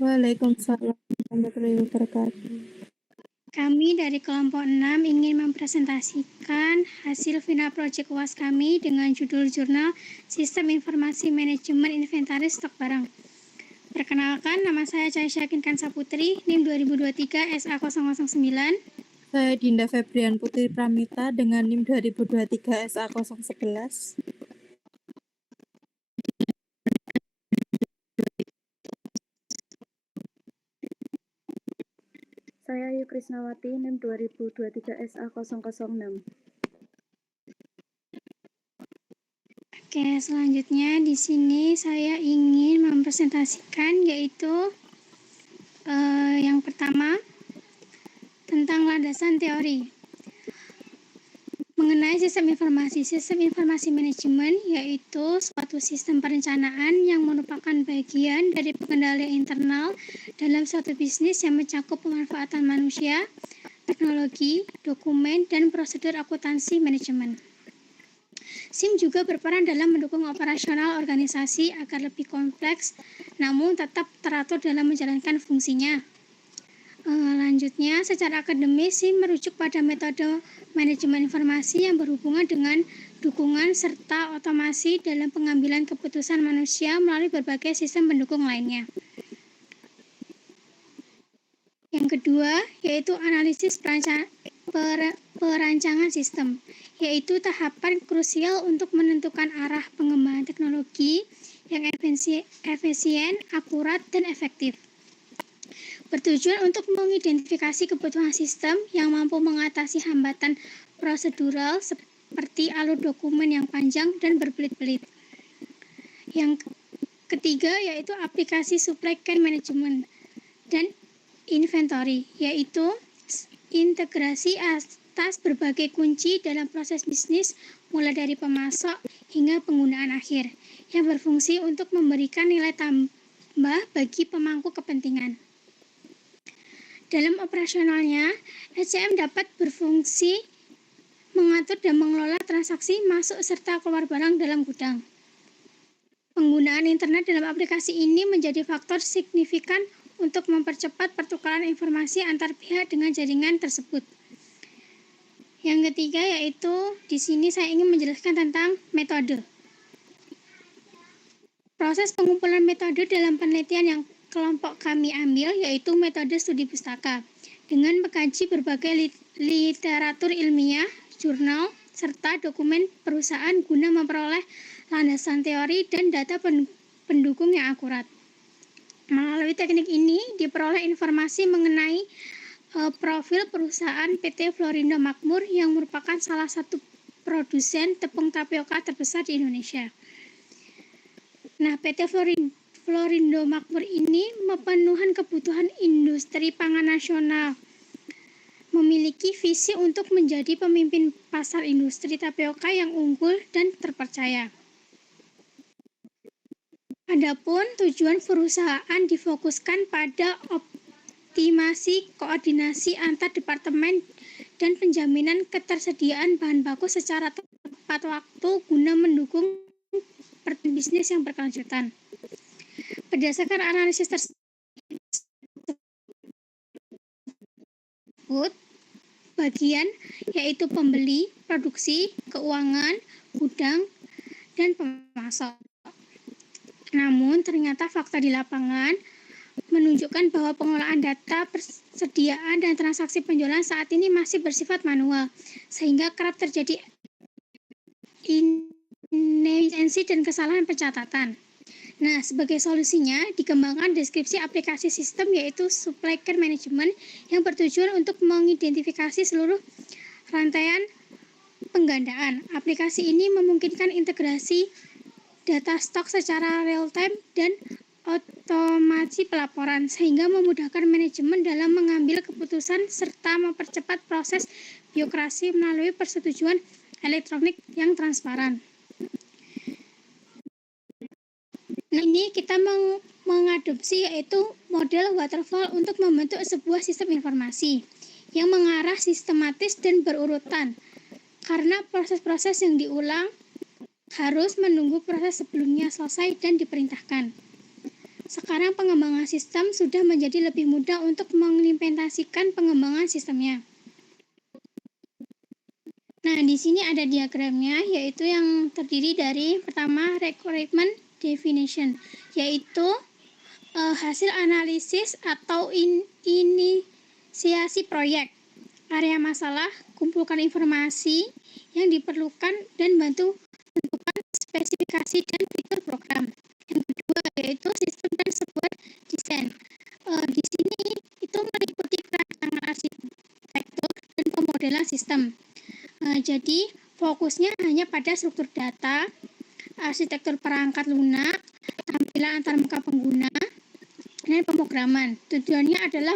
Waalaikumsalam warahmatullahi wabarakatuh. Kami dari kelompok 6 ingin mempresentasikan hasil final project UAS kami dengan judul jurnal Sistem Informasi Manajemen Inventaris Stok Barang. Perkenalkan, nama saya Caisyakin Kansa Putri, NIM 2023 SA009. Saya Dinda Febrian Putri Pramita dengan NIM 2023 SA011. Saya Ayu Krisnawati, NIM 2023 SA006. Oke, selanjutnya di sini saya ingin mempresentasikan yaitu yang pertama tentang landasan teori. Mengenai sistem informasi manajemen yaitu suatu sistem perencanaan yang merupakan bagian dari pengendalian internal dalam suatu bisnis yang mencakup pemanfaatan manusia, teknologi, dokumen, dan prosedur akuntansi manajemen. SIM juga berperan dalam mendukung operasional organisasi agar lebih kompleks, namun tetap teratur dalam menjalankan fungsinya. Lanjutnya, secara akademis, SIM merujuk pada metode manajemen informasi yang berhubungan dengan dukungan serta otomasi dalam pengambilan keputusan manusia melalui berbagai sistem pendukung lainnya. Yang kedua, yaitu analisis perancangan sistem, yaitu tahapan krusial untuk menentukan arah pengembangan teknologi yang efisien, akurat, dan efektif. Bertujuan untuk mengidentifikasi kebutuhan sistem yang mampu mengatasi hambatan prosedural seperti alur dokumen yang panjang dan berbelit-belit. Yang ketiga yaitu aplikasi supply chain management dan inventory, yaitu integrasi atas berbagai kunci dalam proses bisnis mulai dari pemasok hingga penggunaan akhir yang berfungsi untuk memberikan nilai tambah bagi pemangku kepentingan. Dalam operasionalnya, SCM dapat berfungsi mengatur dan mengelola transaksi masuk serta keluar barang dalam gudang. Penggunaan internet dalam aplikasi ini menjadi faktor signifikan untuk mempercepat pertukaran informasi antar pihak dengan jaringan tersebut. Yang ketiga yaitu di sini saya ingin menjelaskan tentang metode. Proses pengumpulan metode dalam penelitian yang kelompok kami ambil yaitu metode studi pustaka dengan mengkaji berbagai literatur ilmiah, jurnal, serta dokumen perusahaan guna memperoleh landasan teori dan data pendukung yang akurat. Melalui teknik ini diperoleh informasi mengenai profil perusahaan PT Florindo Makmur yang merupakan salah satu produsen tepung tapioka terbesar di Indonesia. Nah, PT Florindo Makmur ini memenuhi kebutuhan industri pangan nasional, memiliki visi untuk menjadi pemimpin pasar industri tapioka yang unggul dan terpercaya. Adapun tujuan perusahaan difokuskan pada optimasi koordinasi antar departemen dan penjaminan ketersediaan bahan baku secara tepat waktu guna mendukung bisnis yang berkelanjutan. Berdasarkan analisis tersebut, bagian yaitu pembeli, produksi, keuangan, gudang, dan pemasok. Namun, ternyata fakta di lapangan menunjukkan bahwa pengelolaan data persediaan dan transaksi penjualan saat ini masih bersifat manual, sehingga kerap terjadi inefisiensi dan kesalahan pencatatan. Nah, sebagai solusinya, dikembangkan deskripsi aplikasi sistem yaitu supply chain management yang bertujuan untuk mengidentifikasi seluruh rantaian penggandaan. Aplikasi ini memungkinkan integrasi data stok secara real-time dan otomasi pelaporan sehingga memudahkan manajemen dalam mengambil keputusan serta mempercepat proses birokrasi melalui persetujuan elektronik yang transparan. Nah, ini kita mengadopsi yaitu model waterfall untuk membentuk sebuah sistem informasi yang mengarah sistematis dan berurutan karena proses-proses yang diulang harus menunggu proses sebelumnya selesai dan diperintahkan. Sekarang pengembangan sistem sudah menjadi lebih mudah untuk mengimplementasikan pengembangan sistemnya. Nah, di sini ada diagramnya, yaitu yang terdiri dari pertama requirement definition, yaitu hasil analisis atau inisiasi proyek. Area masalah, kumpulkan informasi yang diperlukan dan bantu tentukan spesifikasi dan fitur program. Yang kedua yaitu sistem dan sebuah desain. Di sini itu meliputi perancangan arsitektur dan pemodelan sistem. Jadi fokusnya hanya pada struktur data, arsitektur perangkat lunak, tampilan antarmuka pengguna, dan pemrograman. Tujuannya adalah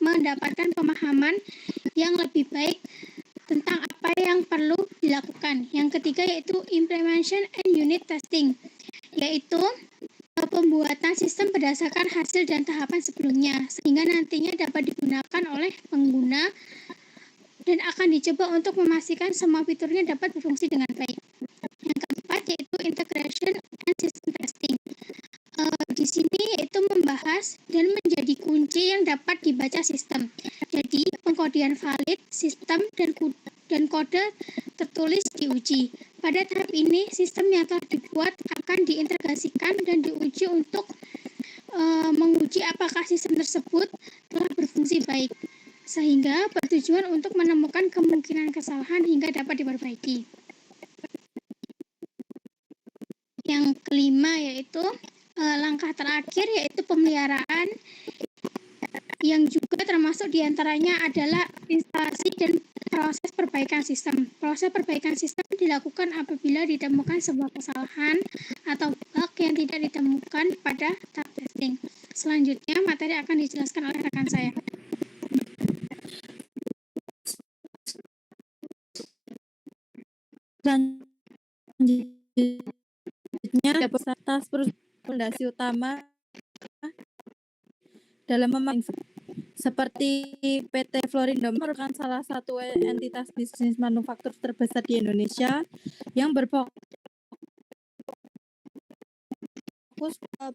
mendapatkan pemahaman yang lebih baik tentang apa yang perlu dilakukan. Yang ketiga yaitu implementation and unit testing, yaitu pembuatan sistem berdasarkan hasil dan tahapan sebelumnya, sehingga nantinya dapat digunakan oleh pengguna dan akan dicoba untuk memastikan semua fiturnya dapat berfungsi dengan baik. Yang keempat yaitu integration and system testing. Di sini yaitu membahas dan menjadi kunci yang dapat dibaca sistem. Jadi pengkodean valid sistem dan kode tertulis diuji. Pada tahap ini sistem yang telah dibuat akan diintegrasikan dan diuji untuk menguji apakah sistem tersebut telah berfungsi baik, sehingga bertujuan untuk menemukan kemungkinan kesalahan hingga dapat diperbaiki. Yang kelima yaitu langkah terakhir yaitu pemeliharaan, yang juga termasuk diantaranya adalah instalasi dan proses perbaikan sistem. Proses perbaikan sistem dilakukan apabila ditemukan sebuah kesalahan atau bug yang tidak ditemukan pada tahap testing. Selanjutnya materi akan dijelaskan oleh rekan saya. Selanjutnya atas fondasi utama dalam seperti PT Florindo merupakan salah satu entitas bisnis manufaktur terbesar di Indonesia yang berfokus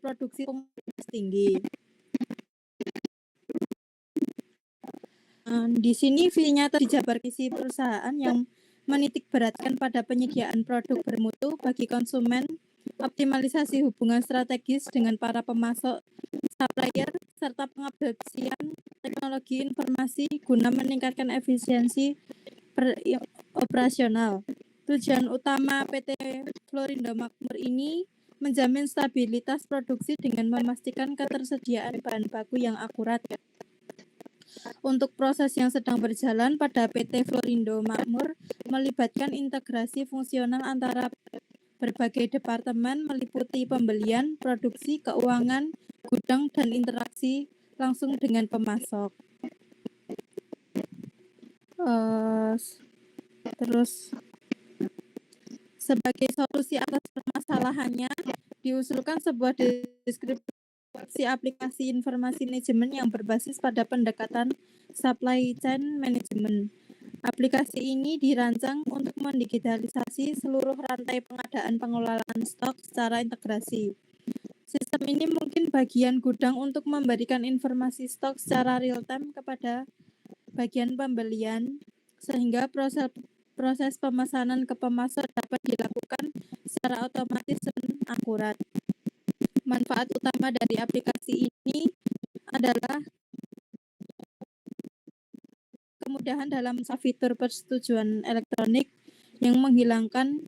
produksi tinggi. Di sini visinya terjabar isi perusahaan yang menitik beratkan pada penyediaan produk bermutu bagi konsumen, optimalisasi hubungan strategis dengan para pemasok, supplier, serta pengaplikasian teknologi informasi guna meningkatkan efisiensi operasional. Tujuan utama PT Florindo Makmur ini menjamin stabilitas produksi dengan memastikan ketersediaan bahan baku yang akurat. Untuk proses yang sedang berjalan pada PT Florindo Makmur melibatkan integrasi fungsional antara berbagai departemen meliputi pembelian, produksi, keuangan, gudang, dan interaksi langsung dengan pemasok. Terus sebagai solusi atas permasalahannya diusulkan sebuah deskripsi aplikasi informasi manajemen yang berbasis pada pendekatan supply chain management. Aplikasi ini dirancang untuk mendigitalisasi seluruh rantai pengadaan pengelolaan stok secara integrasi. Sistem ini mungkin bagian gudang untuk memberikan informasi stok secara real-time kepada bagian pembelian, sehingga proses pemesanan ke pemasok dapat dilakukan secara otomatis dan akurat. Manfaat utama dari aplikasi ini adalah kemudahan dalam fitur persetujuan elektronik yang menghilangkan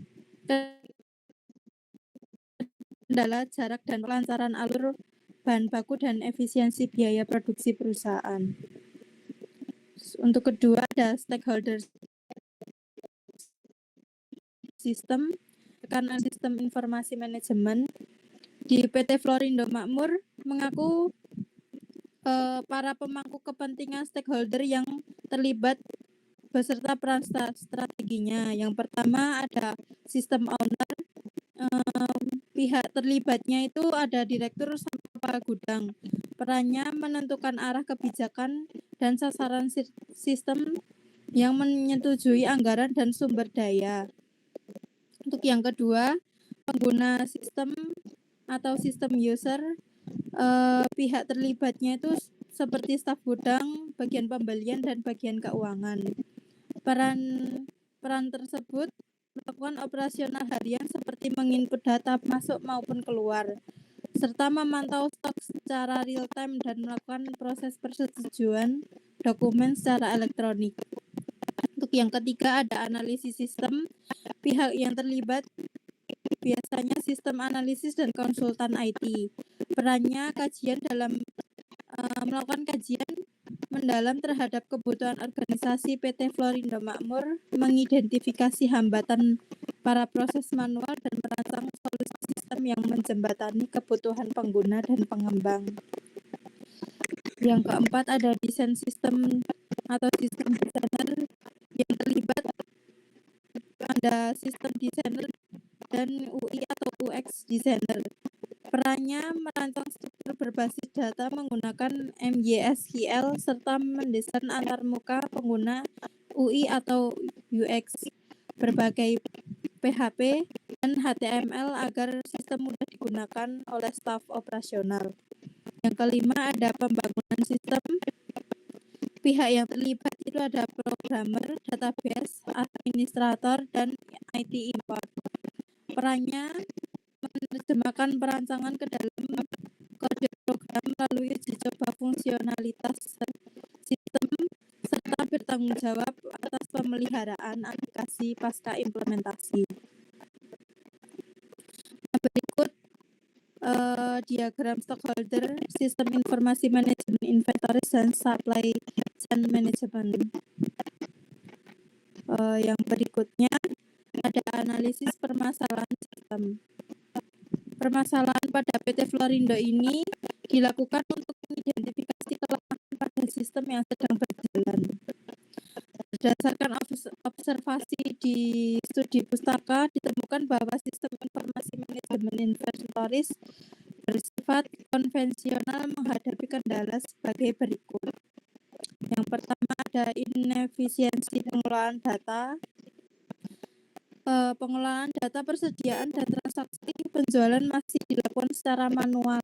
kendala jarak dan kelancaran alur bahan baku dan efisiensi biaya produksi perusahaan. Untuk kedua ada stakeholder sistem, karena sistem informasi manajemen di PT Florindo Makmur mengaku para pemangku kepentingan stakeholder yang terlibat beserta peran strateginya. Yang pertama ada sistem owner, pihak terlibatnya itu ada direktur sama kepala gudang. Perannya menentukan arah kebijakan dan sasaran sistem yang menyetujui anggaran dan sumber daya. Untuk yang kedua, pengguna sistem atau sistem user Pihak terlibatnya itu seperti staf gudang, bagian pembelian, dan bagian keuangan. Peran tersebut melakukan operasional harian seperti menginput data masuk maupun keluar, serta memantau stok secara real time dan melakukan proses persetujuan dokumen secara elektronik. Untuk yang ketiga ada analisis sistem. Pihak yang terlibat biasanya sistem analisis dan konsultan IT. Perannya melakukan kajian mendalam terhadap kebutuhan organisasi PT Florindo Makmur, mengidentifikasi hambatan para proses manual dan merancang solusi sistem yang menjembatani kebutuhan pengguna dan pengembang. Yang keempat ada desain sistem atau sistem desainer. Yang terlibat ada sistem desainer dan UI atau UX designer. Perannya merancang struktur berbasis data menggunakan MySQL serta mendesain antarmuka pengguna UI atau UX, berbagai PHP dan HTML agar sistem mudah digunakan oleh staf operasional. Yang kelima ada pembangunan sistem. Pihak yang terlibat itu ada programmer, database, administrator, dan IT import. Perannya menerjemahkan perancangan ke dalam kode program melalui uji coba fungsionalitas sistem serta bertanggung jawab atas pemeliharaan aplikasi pasca implementasi. Berikut diagram stakeholder sistem informasi manajemen inventory dan supply chain management. Yang berikutnya ada analisis permasalahan sistem. Permasalahan pada PT Florindo ini dilakukan untuk mengidentifikasi kelemahan pada sistem yang sedang berjalan. Berdasarkan observasi di studi pustaka, ditemukan bahwa sistem informasi manajemen inventories bersifat konvensional menghadapi kendala sebagai berikut. Yang pertama ada inefisiensi pengelolaan data. Pengelolaan data persediaan dan transaksi penjualan masih dilakukan secara manual,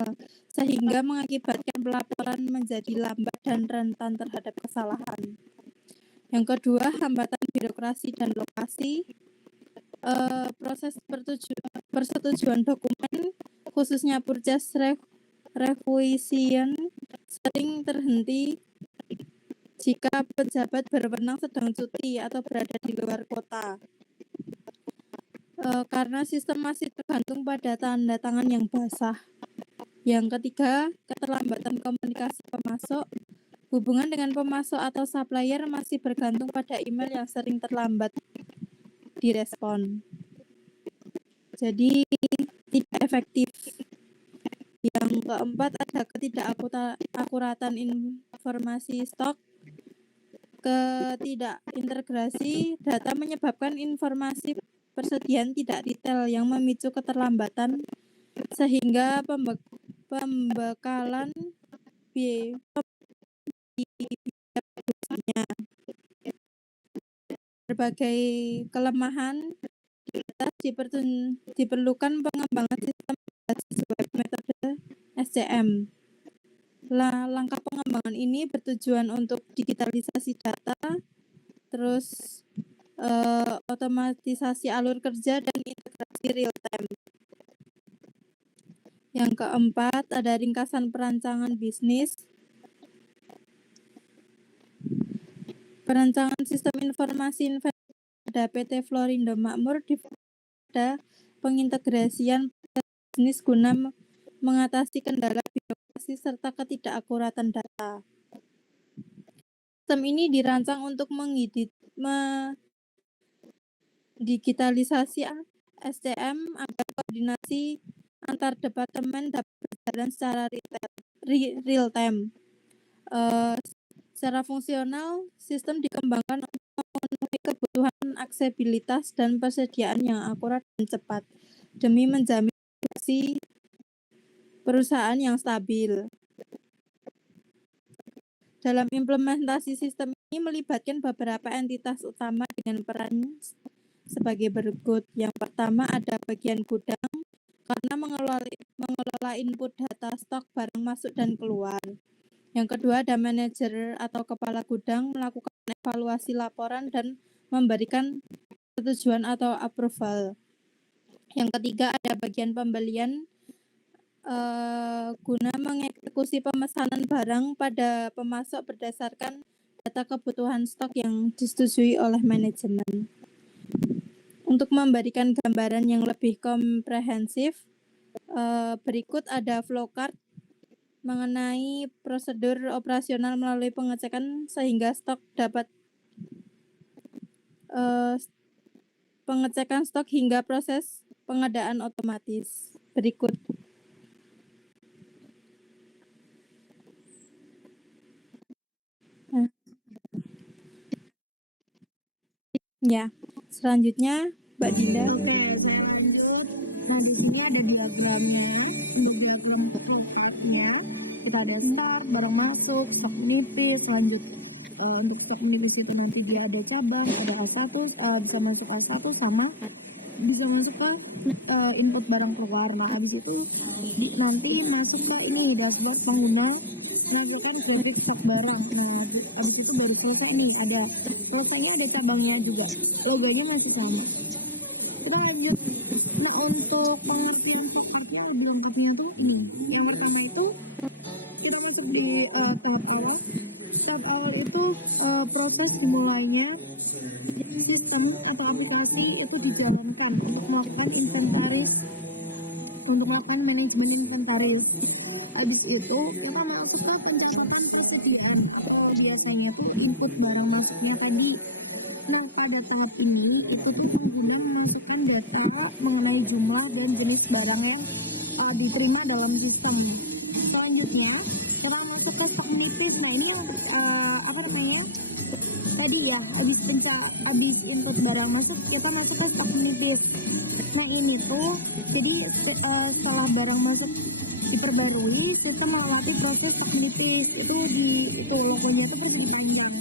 sehingga mengakibatkan pelaporan menjadi lambat dan rentan terhadap kesalahan. Yang kedua, hambatan birokrasi dan lokasi. Proses persetujuan dokumen, khususnya purchase requisition, sering terhenti jika pejabat berwenang sedang cuti atau berada di luar kota. Karena sistem masih tergantung pada tanda tangan yang basah. Yang ketiga, keterlambatan komunikasi pemasok. Hubungan dengan pemasok atau supplier masih bergantung pada email yang sering terlambat direspon. Jadi tidak efektif. Yang keempat ada ketidakakuratan informasi stok. Ketidakintegrasi data menyebabkan informasi persediaan tidak detail yang memicu keterlambatan sehingga pembekalan berbagai kelemahan diperlukan pengembangan sistem berbasis web metode SCM. Langkah pengembangan ini bertujuan untuk digitalisasi data, terus otomatisasi alur kerja dan integrasi real time. Yang keempat ada ringkasan perancangan bisnis. Perancangan sistem informasi pada PT Florindo Makmur pada pengintegrasian bisnis guna mengatasi kendala birokrasi serta ketidakakuratan data. Sistem ini dirancang untuk digitalisasi SCM agar koordinasi antar departemen dapat berjalan secara real time. Secara fungsional, sistem dikembangkan untuk memenuhi kebutuhan aksesibilitas dan persediaan yang akurat dan cepat demi menjamin fungsi perusahaan yang stabil. Dalam implementasi sistem ini melibatkan beberapa entitas utama dengan peran sebagai berikut. Yang pertama ada bagian gudang, karena mengelola input data stok barang masuk dan keluar. Yang kedua, ada manajer atau kepala gudang melakukan evaluasi laporan dan memberikan persetujuan atau approval. Yang ketiga, ada bagian pembelian guna mengeksekusi pemesanan barang pada pemasok berdasarkan data kebutuhan stok yang disetujui oleh manajemen. Untuk memberikan gambaran yang lebih komprehensif, berikut ada flowchart mengenai prosedur operasional melalui pengecekan sehingga stok dapat pengecekan stok hingga proses pengadaan otomatis. Berikut. Nah. Ya, selanjutnya Mbak Dinda. Oke, saya lanjut. Nah, di sini ada diagramnya. Untuk diagram flowchartnya, kita ada start, barang masuk, stok menipis, lanjut untuk stok menipis itu nanti dia ada cabang, ada A1, bisa masuk A1 sama bisa masuk ke input barang keluar. Nah, habis itu nanti masuk ke ini dashboard pengguna menghasilkan grafik stok barang. Nah, habis itu baru selesai nih, ada selesainya ada cabangnya juga, logonya masih sama. Kita lanjut. Nah, untuk pengertian flowchartnya lebih lengkapnya tuh yang pertama itu kita masuk di tahap awal. Tahap awal itu proses dimulainya sistem atau aplikasi itu dijalankan untuk melakukan inventaris, untuk melakukan manajemen inventaris. Habis itu kita masuk ke pencatatan persediaan. Biasanya tuh input barang masuknya tadi. Nah, pada tahap ini itu tuh pengguna memasukkan data mengenai jumlah dan jenis barang yang diterima dalam sistem. Selanjutnya kita masuk ke stok menipis. Nah, ini yang tadi ya, habis input barang masuk kita masuk ke stok menipis. Nah, ini tuh jadi setelah barang masuk diperbarui, sistem melewati proses stok menipis. Itu logonya tuh panjang.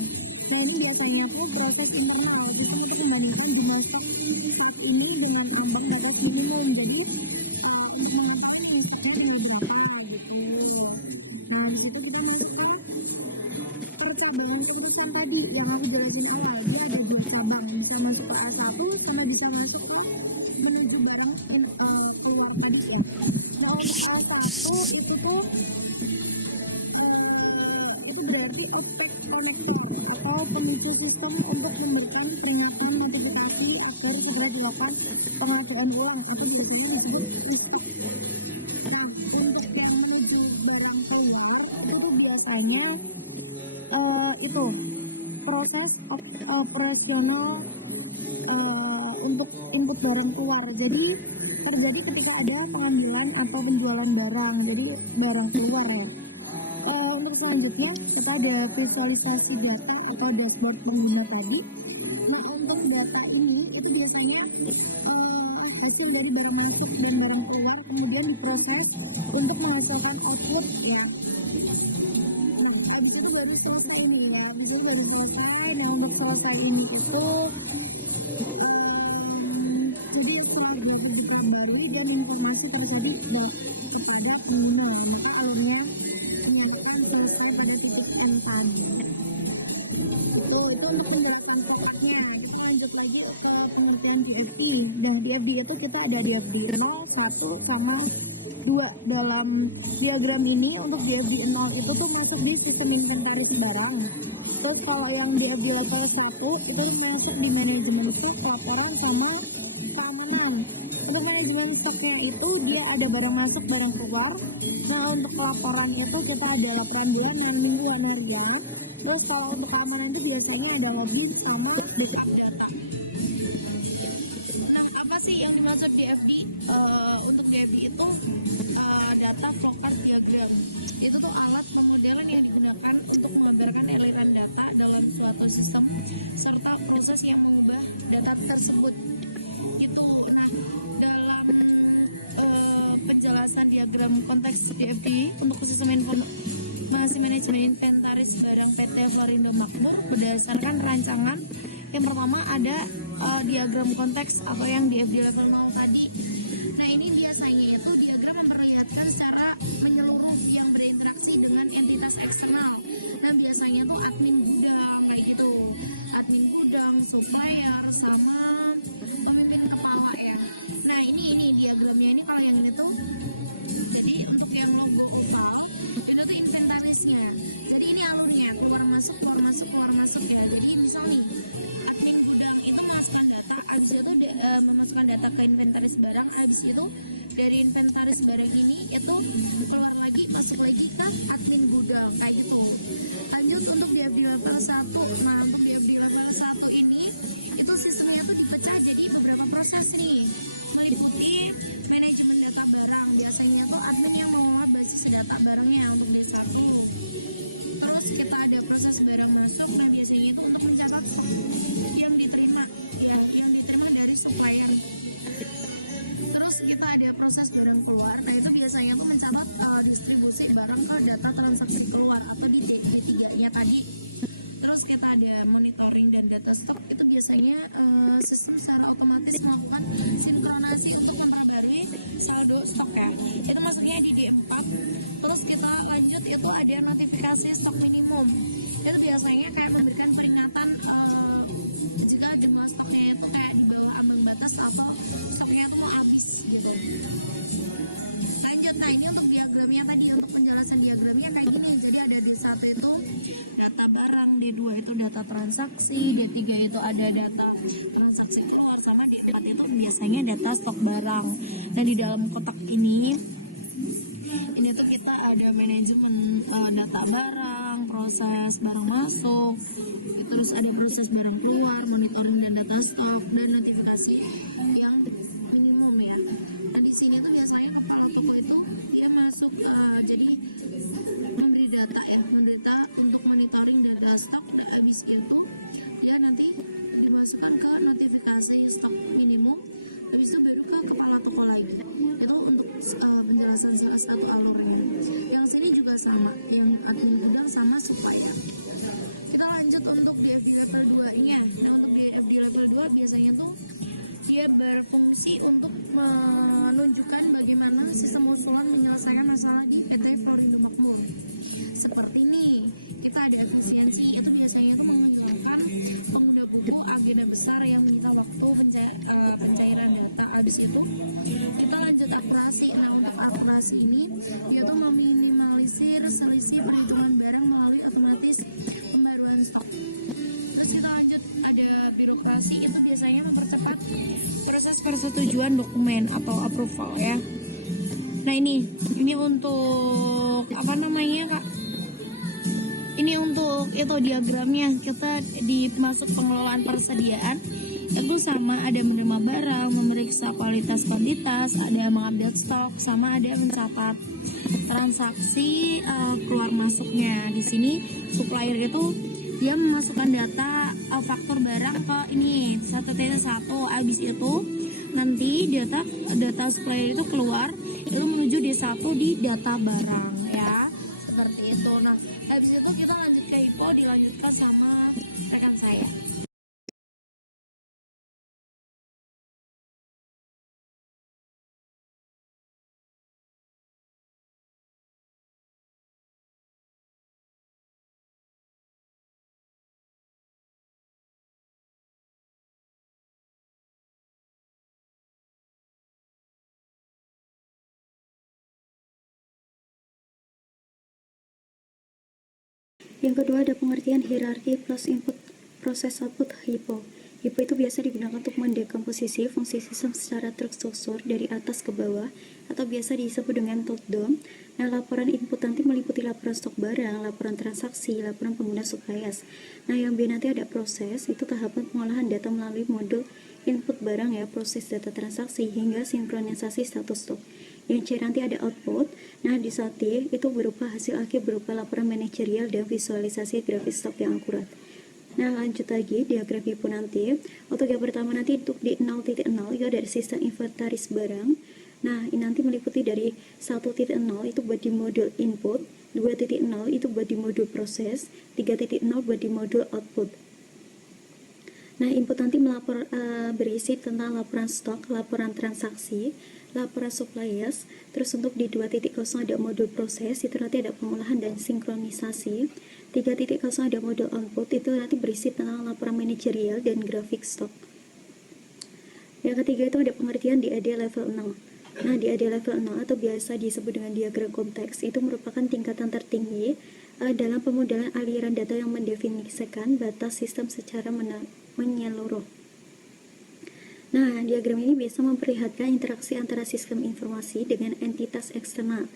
Nah, ini biasanya tuh proses internal sistem untuk membandingkan jumlah stok saat ini dengan ambang batas minimum. Jadi untuk menentukan stoknya tinggal berapa gitu. Nah, di situ kita masuk ke percabangan keputusan tadi yang aku jelasin awal. Dia ada 2 cabang, bisa masuk ke A1 sama bisa masuk ke menuju barang keluar tadi ya. Nah, untuk A1 itu tuh itu berarti objek konektor atau pemicu sistem untuk memberikan peringatan notifikasi agar segera dilakukan pengadaan ulang atau biasanya disebut restock. Nah, untuk yang menuju barang keluar itu tuh biasanya itu proses operasional untuk input barang keluar. Jadi terjadi ketika ada pengambilan atau penjualan barang, jadi barang keluar ya. Untuk selanjutnya kita ada visualisasi data atau dashboard pengguna tadi. Nah, untuk data ini itu biasanya hasil dari barang masuk dan barang keluar kemudian diproses untuk menghasilkan output ya. Nah, habis itu baru selesai ini ya. Nah, untuk selesai ini itu jadi setelah data diperbarui dan informasi terjadi kepada pengguna, maka alurnya menyatakan selesai pada titik N tadi. Itu untuk penjelasan flowchartnya. Kita lanjut lagi ke pengertian DFD. Nah, DFD itu kita ada DFD 0, 1, sama 2. Dalam diagram ini untuk DFD 0 itu tuh masuk di sistem inventaris barang. Terus kalau yang DFD level 1 itu masuk di manajemen stok, laporan sama keamanan. Untuk manajemen stoknya itu dia ada barang masuk, barang keluar. Nah, untuk laporan itu kita ada laporan bulanan, mingguan, harian. Terus kalau untuk keamanan itu biasanya ada login sama backup data. Nah, apa sih yang dimaksud DFD? Untuk DFD itu data flowchart diagram. Itu tuh alat pemodelan yang digunakan untuk menggambarkan aliran data dalam suatu sistem serta proses yang mengubah data tersebut. Gitu. Nah, dalam penjelasan diagram konteks DFD untuk sistem informasi manajemen inventaris barang PT Florindo Makmur berdasarkan rancangan yang pertama ada diagram konteks atau yang DFD level 0 tadi. Nah, ini biasanya itu fasilitas eksternal. Nah biasanya tuh admin gudang kayak gitu, admin gudang, supplier, sama pemimpin kepala ya. Nah ini diagramnya ini kalau yang ini tuh, jadi untuk yang logo oval itu tuh inventarisnya. Jadi ini alurnya keluar masuk ya. Jadi misal nih admin gudang itu memasukkan data, habis itu memasukkan data ke inventaris barang, habis itu dari inventaris barang ini itu keluar lagi, masuk lagi ke admin gudang kayak gitu. Lanjut untuk di FD level 1. Nah untuk di FD level 1 ini itu sistemnya tuh dipecah jadi beberapa proses nih, meliputi manajemen data barang. Biasanya tuh admin yang mengolah basis data barangnya untuk D1. Terus kita ada proses barang masuk. Nah biasanya itu untuk mencatat yang diterima ya, yang diterima dari supplier. Terus kita ada proses barang keluar. Nah itu biasanya tuh mencatat distribusi barang ke data transaksi keluar atau di D3-nya tadi. Terus kita ada monitoring dan data stok. Itu biasanya sistem secara otomatis melakukan sinkronasi untuk memperbarui saldo stok ya. Itu masuknya di D4. Terus kita lanjut itu ada notifikasi stok minimum. Itu biasanya kayak memberikan peringatan jika jumlah stoknya itu kayak di bawah ambang batas atau stoknya itu mau habis gitu. Lanjut, nah ini untuk diagramnya tadi, untuk penjelasan diagramnya kayak gini. Jadi ada D1 itu data barang, D2 itu data transaksi, D3 itu ada data transaksi keluar, sama D4 itu biasanya data stok barang. Nah di dalam kotak ini tuh kita ada manajemen data barang, proses barang masuk, terus ada proses barang keluar, monitoring dan data stok, dan notifikasi yang minimum ya. Nah di sini tuh biasanya kepala toko itu dia masuk jadi memberi data ya, memberi data untuk monitoring data stok. Nah, habis itu dia nanti dimasukkan ke notifikasi stok minimum, habis itu baru ke kepala toko lagi. Itu untuk penjelasan salah satu alurnya. Yang sini juga sama, yang admin gudang sama supplier. Kita lanjut untuk di FD level 2 nya. Nah untuk di FD level 2 biasanya tuh dia berfungsi untuk menunjukkan bagaimana sistem usulan menyelesaikan masalah di PT Florindo Makmur. Seperti ini, kita ada efisiensi, itu biasanya itu menunjukkan pengguna buku agenda besar yang menyita waktu pencairan data. Habis itu kita lanjut akurasi. Nah untuk akurasi ini yaitu meminimalisir selisih perhitungan barang melalui otomatis pembaruan stok. Terus kita lanjut ada birokrasi, itu biasanya mempercepat proses persetujuan dokumen atau approval ya. Nah ini untuk apa namanya kak? Ini untuk itu diagramnya, kita di masuk pengelolaan persediaan itu sama ada menerima barang, memeriksa kualitas kuantitas, ada mengambil stok, sama ada mencatat transaksi keluar masuknya. Di sini supplier itu dia memasukkan data faktur barang ke ini 1.1. Habis itu nanti data supplier itu keluar itu menuju D1 di data barang ya, seperti itu. Nah habis itu kita lanjut ke IPO, dilanjutkan sama rekan saya. Yang kedua ada pengertian hierarki plus input proses output HIPO. HIPO itu biasa digunakan untuk mendekomposisi fungsi sistem secara terstruktur dari atas ke bawah atau biasa disebut dengan top down. Nah, laporan input nanti meliputi laporan stok barang, laporan transaksi, laporan pengguna suppliers. Nah, yang B nanti ada proses, itu tahapan pengolahan data melalui modul input barang ya, proses data transaksi hingga sinkronisasi status stok. Yang C nanti ada output. Nah di saat D itu berupa hasil akhir berupa laporan manajerial dan visualisasi grafis stok yang akurat. Nah lanjut lagi diagram HIPO nanti. Untuk yang pertama nanti untuk di 0.0 itu dari sistem inventaris barang. Nah ini nanti meliputi dari 1.0 itu buat di modul input, 2.0 itu buat di modul proses, 3.0 buat di modul output. Nah input nanti berisi tentang laporan stok, laporan transaksi, laporan suppliers. Terus untuk di 2.0 ada modul proses, itu nanti ada pengolahan dan sinkronisasi. 3.0 ada modul output, itu nanti berisi tentang laporan manajerial dan grafik stok. Yang ketiga itu ada pengertian DAD level 0. Nah, DAD level 0 atau biasa disebut dengan diagram konteks itu merupakan tingkatan tertinggi dalam pemodelan aliran data yang mendefinisikan batas sistem secara menyeluruh. Nah, diagram ini biasa memperlihatkan interaksi antara sistem informasi dengan entitas eksternal,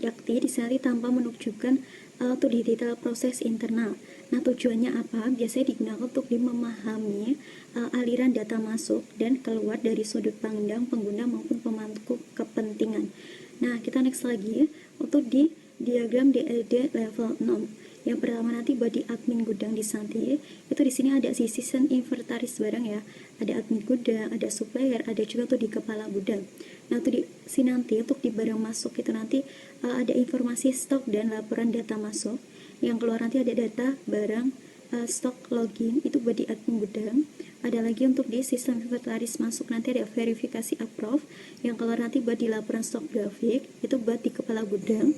yakni disini tanpa menunjukkan atau di detail proses internal. Nah, tujuannya apa? Biasanya digunakan untuk memahami aliran data masuk dan keluar dari sudut pandang pengguna maupun pemangku kepentingan. Nah, kita next lagi untuk di diagram DAD level 0. Yang pertama nanti buat di admin gudang di Santi, itu di sini ada season inventaris barang ya. Ada admin gudang, ada supplier, ada juga tuh di kepala gudang. Nah, untuk di sini nanti untuk di barang masuk itu nanti ada informasi stok dan laporan data masuk. Yang keluar nanti ada data barang stok login itu buat di admin gudang. Ada lagi untuk di sistem inventaris masuk nanti ada verifikasi approve. Yang keluar nanti buat di laporan stok grafik itu buat di kepala gudang.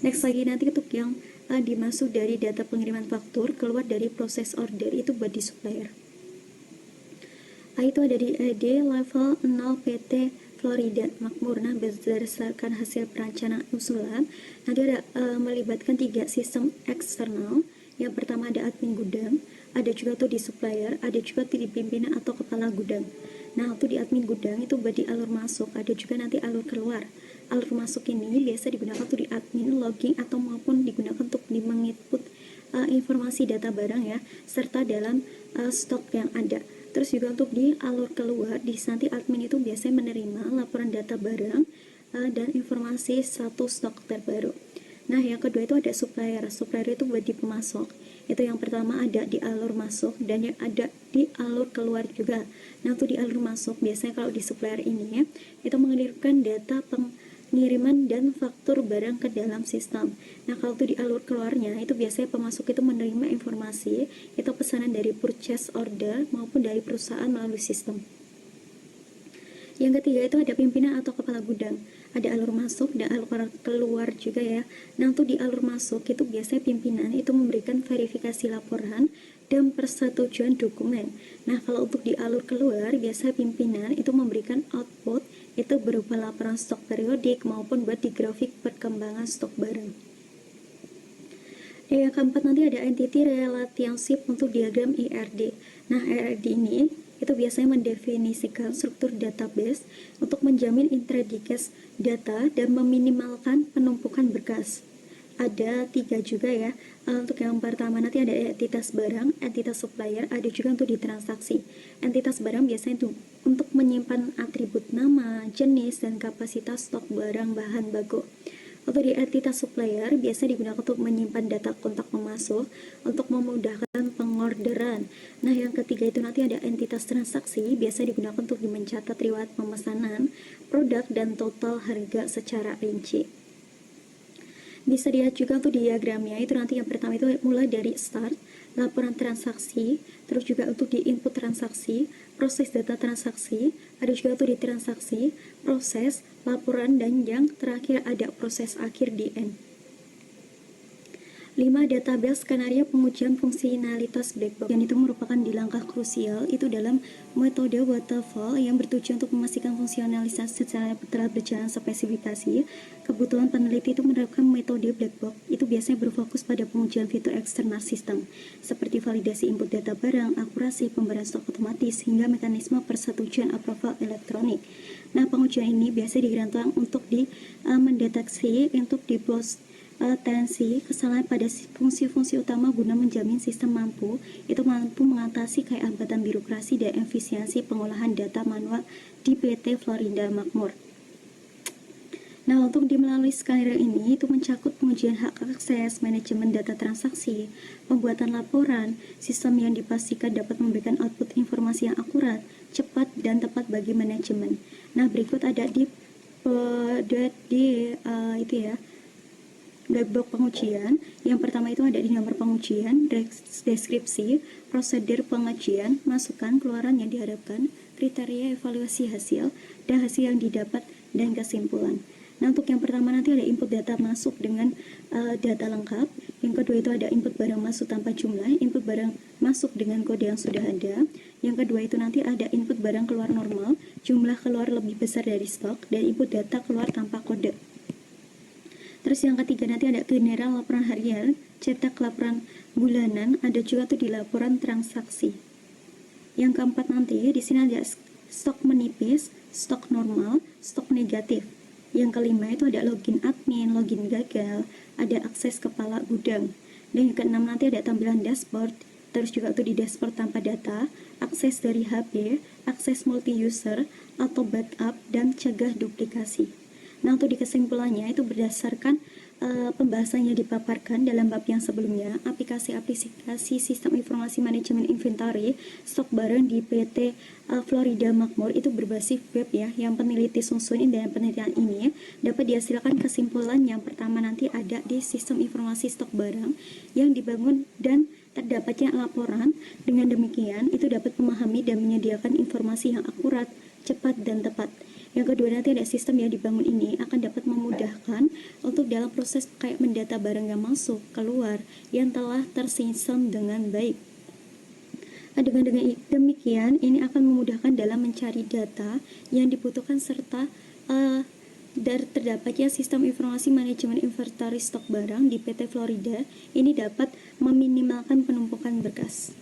Next lagi nanti untuk yang dimasuk dari data pengiriman faktur keluar dari proses order itu buat di supplier. Itu ada di AD level 0 PT Florida Makmur. Nah, berdasarkan hasil perencanaan usulan nanti ada melibatkan 3 sistem eksternal. Yang pertama ada admin gudang, ada juga tuh di supplier, ada juga di pimpinan atau kepala gudang. Nah, untuk di admin gudang itu buat di alur masuk, ada juga nanti alur keluar. Alur masuk ini biasa digunakan untuk di admin, logging, atau maupun digunakan untuk di menginput informasi data barang ya, serta dalam stok yang ada. Terus juga untuk di alur keluar, di nanti admin itu biasanya menerima laporan data barang dan informasi status stok terbaru. Nah, yang kedua itu ada supplier. Supplier itu buat di pemasok. Itu yang pertama ada di alur masuk dan yang ada di alur keluar juga. Nah, untuk di alur masuk biasanya kalau di supplier ini itu mengirimkan data pengiriman dan faktur barang ke dalam sistem. Nah, kalau itu di alur keluarnya itu biasanya pemasok itu menerima informasi itu pesanan dari purchase order maupun dari perusahaan melalui sistem. Yang ketiga itu ada pimpinan atau kepala gudang. Ada alur masuk dan alur keluar juga ya. Nah, untuk di alur masuk itu biasanya pimpinan itu memberikan verifikasi laporan dan persetujuan dokumen. Nah, kalau untuk di alur keluar biasanya pimpinan itu memberikan output itu berupa laporan stok periodik maupun buat di grafik perkembangan stok barang. Yang keempat nanti ada entity relationship untuk diagram IRD. Nah, IRD ini itu biasanya mendefinisikan struktur database untuk menjamin integritas data dan meminimalkan penumpukan berkas. Ada 3 juga ya. Untuk yang pertama nanti ada entitas barang, entitas supplier, ada juga untuk di transaksi. Entitas barang biasanya itu untuk menyimpan atribut nama, jenis, dan kapasitas stok barang bahan baku. Untuk di entitas supplier biasa digunakan untuk menyimpan data kontak pemasok untuk memudahkan pengorderan. Nah, yang ketiga itu nanti ada entitas transaksi biasa digunakan untuk mencatat riwayat pemesanan produk dan total harga secara rinci. Bisa dilihat juga untuk diagramnya itu nanti yang pertama itu mulai dari start, laporan transaksi, terus juga untuk di input transaksi, proses data transaksi, ada juga untuk di transaksi, proses, laporan, dan yang terakhir ada proses akhir di end. 5. Database skenario pengujian fungsionalitas black box, yang itu merupakan di langkah krusial itu dalam metode waterfall yang bertujuan untuk memastikan fungsionalitas secara telah berjalan spesifikasi. Kebutuhan peneliti itu menerapkan metode black box itu biasanya berfokus pada pengujian fitur eksternal sistem seperti validasi input data barang, akurasi, pemberian stok otomatis, hingga mekanisme persetujuan approval elektronik. Nah, pengujian ini biasanya dirancang untuk mendeteksi untuk tensi kesalahan pada fungsi-fungsi utama guna menjamin sistem mampu mengatasi kayak hambatan birokrasi dan efisiensi pengolahan data manual di PT Florida Makmur. Nah, untuk melalui skenario ini itu mencakup pengujian hak akses, manajemen data transaksi, pembuatan laporan, sistem yang dipastikan dapat memberikan output informasi yang akurat, cepat, dan tepat bagi manajemen. Nah, berikut ada blok pengujian. Yang pertama itu ada di nomor pengujian, deskripsi, prosedur pengujian, masukan, keluaran yang diharapkan, kriteria evaluasi hasil, dan hasil yang didapat, dan kesimpulan. Nah, untuk yang pertama nanti ada input data masuk dengan data lengkap. Yang kedua itu ada input barang masuk tanpa jumlah, input barang masuk dengan kode yang sudah ada. Yang kedua itu nanti ada input barang keluar normal, jumlah keluar lebih besar dari stok, dan input data keluar tanpa kode. Terus yang ketiga nanti ada general laporan harian, cetak laporan bulanan, ada juga tuh di laporan transaksi. Yang keempat nanti di sini ada stok menipis, stok normal, stok negatif. Yang kelima itu ada login admin, login gagal, ada akses kepala gudang. Dan yang keenam nanti ada tampilan dashboard, terus juga tuh di dashboard tanpa data, akses dari HP, akses multi user atau backup, dan cegah duplikasi. Nah, untuk di kesimpulannya itu berdasarkan pembahasannya dipaparkan dalam bab yang sebelumnya, aplikasi-aplikasi sistem informasi manajemen inventory stok barang di PT Florida Makmur itu berbasis web ya, yang peneliti susun dan penelitian ini dapat dihasilkan kesimpulan yang pertama nanti ada di sistem informasi stok barang yang dibangun dan terdapatnya laporan. Dengan demikian itu dapat memahami dan menyediakan informasi yang akurat, cepat, dan tepat. Yang kedua nanti ada sistem yang dibangun ini akan dapat memudahkan untuk dalam proses kayak mendata barang yang masuk, keluar, yang telah tersistem dengan baik. Dengan demikian ini akan memudahkan dalam mencari data yang dibutuhkan serta dari terdapatnya sistem informasi manajemen inventory stok barang di PT Florida ini dapat meminimalkan penumpukan berkas.